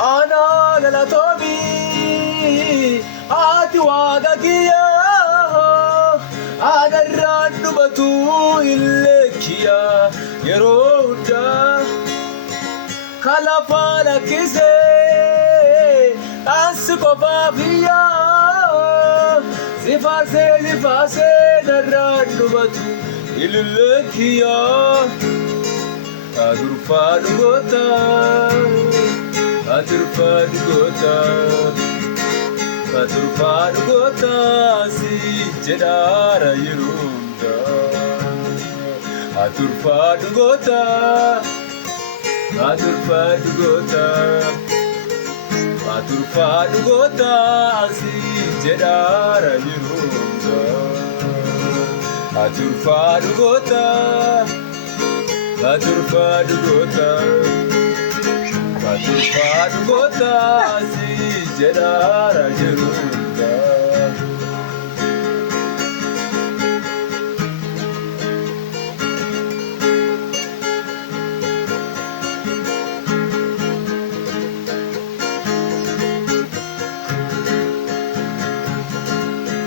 أنا غلطوبي آتي واقعية أنا الرنبتو إلكيا يرودا خلفا لكيسي أسكو بابيا زفاسي الرنبتو إلكيا أدرفان غوتا si jedara yirunda aturfan gota si jedara yirunda aturfan gota si jedara yirunda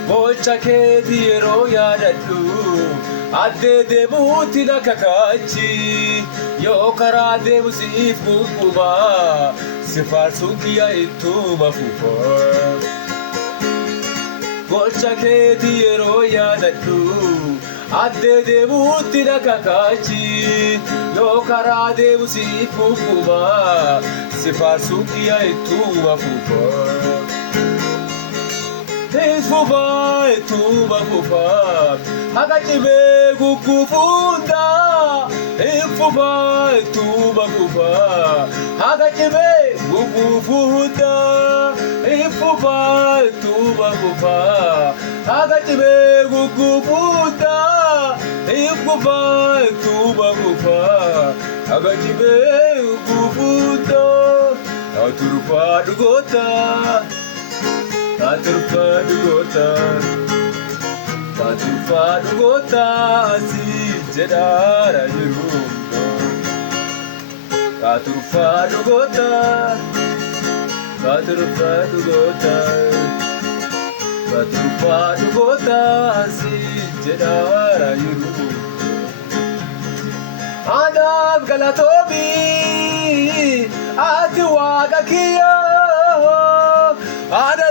Bolcha keeti yeroo yaadadhu addee deemuutti na kakaachi yoo karaa deemu siif gungumaa si faarsuun kiyya ittuma fufa. Bolcha keeti yeroo yaadadhu addee deemuutti na kakaachi yoo karaa deemu siif gungumaa si faarsuun kiyya ittuma fufa. Ituma fufa Hakachime gugufunda Ituma fufa Hakachime gugufunda Ituma fufa Hakachime gugufunda Ituma fufa Hakachime gugufunda Aturfan gota si jedara yirunda aturfan gota si jedara yirunda Anam galatobi ati waqakiya Ana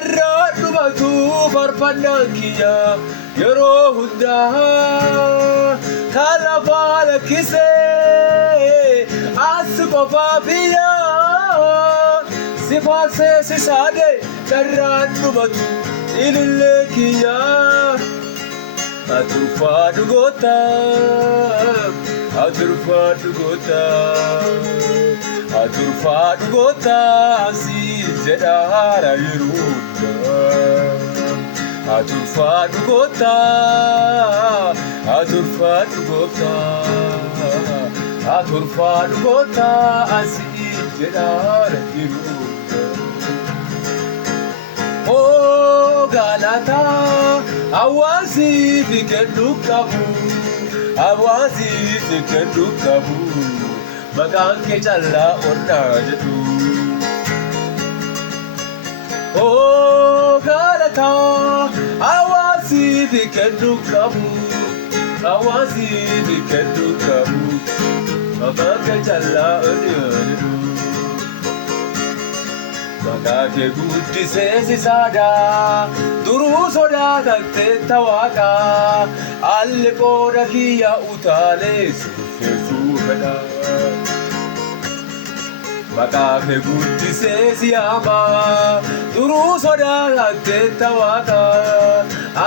الرنبتو فرفنكيا يروهدا خلفا لكيسي أسكو بابيا سفاسي سادي الرنبتو إلكيا أترفان غوتا si jedara yirunda aturfan gota si jedara yirunda Oh galata awasi fikendukabu Magaan ke jalla orda jedhu Oh galata awasi fikendu kabu Magaan ke jalla orda jedhu Magaan ke guddise sisada duru soda tatte tawaqa alle qoda kiya utale sufeda Makafe guddise siyama duru soda tatte tawaqa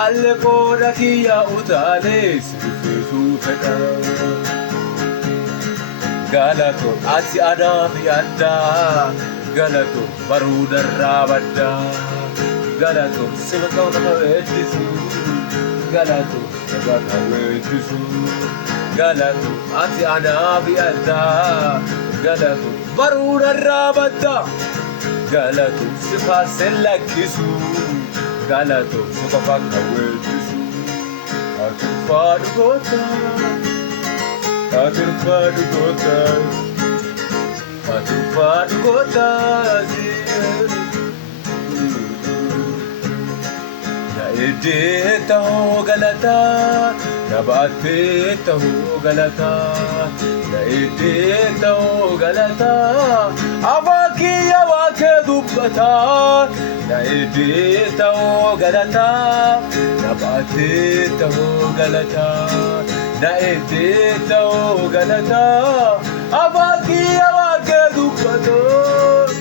alle qoda kiya utale sufeda Galato ati adam yanda Galato baruda rabada Galato sibakaw na kawetisu Galato sabak kawetisu Galato ati adam yanda Galato baruda rabada Galato sifaselakisu Galato sabak kawetisu Aturfan gota si Naidita ho galata, nabatita ho galata, naidita ho galata, abaki awake dubbata, naidita ho galata, nabatita ho galata, naidita ho galata, abaki awake dubbata.